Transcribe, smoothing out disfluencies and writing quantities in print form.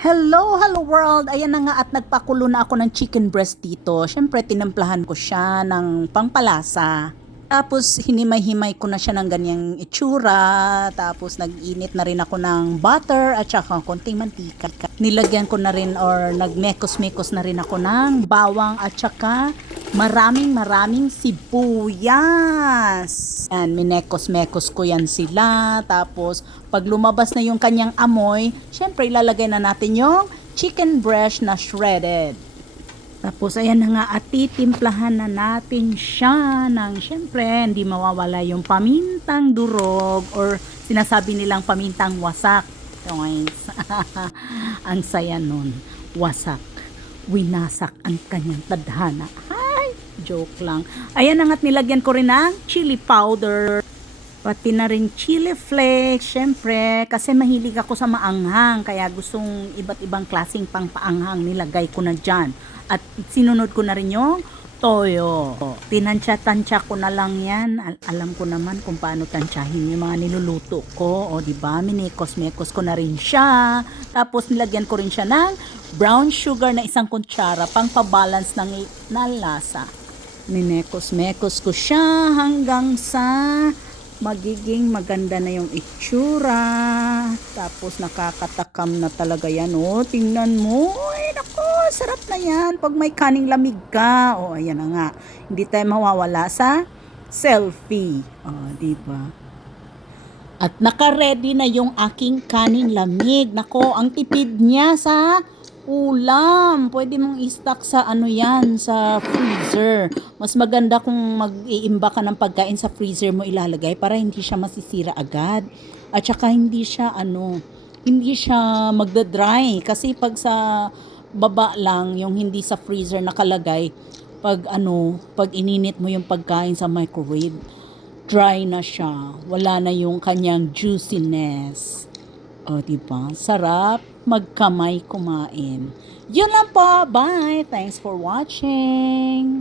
Hello world! Ayan na nga at nagpakulo na ako ng chicken breast dito. Siyempre, tinamplahan ko siya ng pangpalasa. Tapos, hinimay-himay ko na siya ng ganyang itsura. Tapos, nag-init na rin ako ng butter at saka konting mantika. Nilagyan ko na rin or nagmekos-mekos na rin ako ng bawang at saka maraming sibuyas. Yan, minekos-mekos ko yan sila. Tapos, pag lumabas na yung kanyang amoy, syempre ilalagay na natin yung chicken breast na shredded. Tapos, ayan na nga at titimplahan na natin siya ng syempre hindi mawawala yung pamintang durog or sinasabi nilang pamintang wasak. So, ang saya nun. Wasak. Winasak ang kanyang tadhana. Joke lang. Ayan na nga't nilagyan ko rin ng chili powder. Pati na rin chili flakes. Syempre, kasi mahilig ako sa maanghang. Kaya gustong iba't ibang klaseng pangpaanghang nilagay ko na dyan. At sinunod ko na rin yung toyo. Tinansya-tansya ko na lang yan. Alam ko naman kung paano tansyahin yung mga niluluto ko. O diba, minikos-mekos ko na rin siya. Tapos nilagyan ko rin siya ng brown sugar na 1 kutsara pang pabalance ng lasa. Minekos-mekos ko siya hanggang sa magiging maganda na yung itsura. Tapos nakakatakam na talaga yan. O, tingnan mo. Ay, naku, sarap na yan. Pag may kaning lamig ka. O, ayan na nga. Hindi tayo mawawala sa selfie. O, diba? At naka-ready na yung aking kaning lamig. Nako, ang tipid niya sa ulam. Pwede mong i-stock sa sa freezer. Mas maganda kung mag-iimba ka ng pagkain sa freezer mo ilalagay para hindi siya masisira agad. At saka hindi siya magda-dry kasi pag sa baba lang yung hindi sa freezer nakalagay, pag ininit mo yung pagkain sa microwave, dry na siya. Wala na yung kanyang juiciness. O, diba? Sarap magkamay kumain. Yun lang po. Bye! Thanks for watching!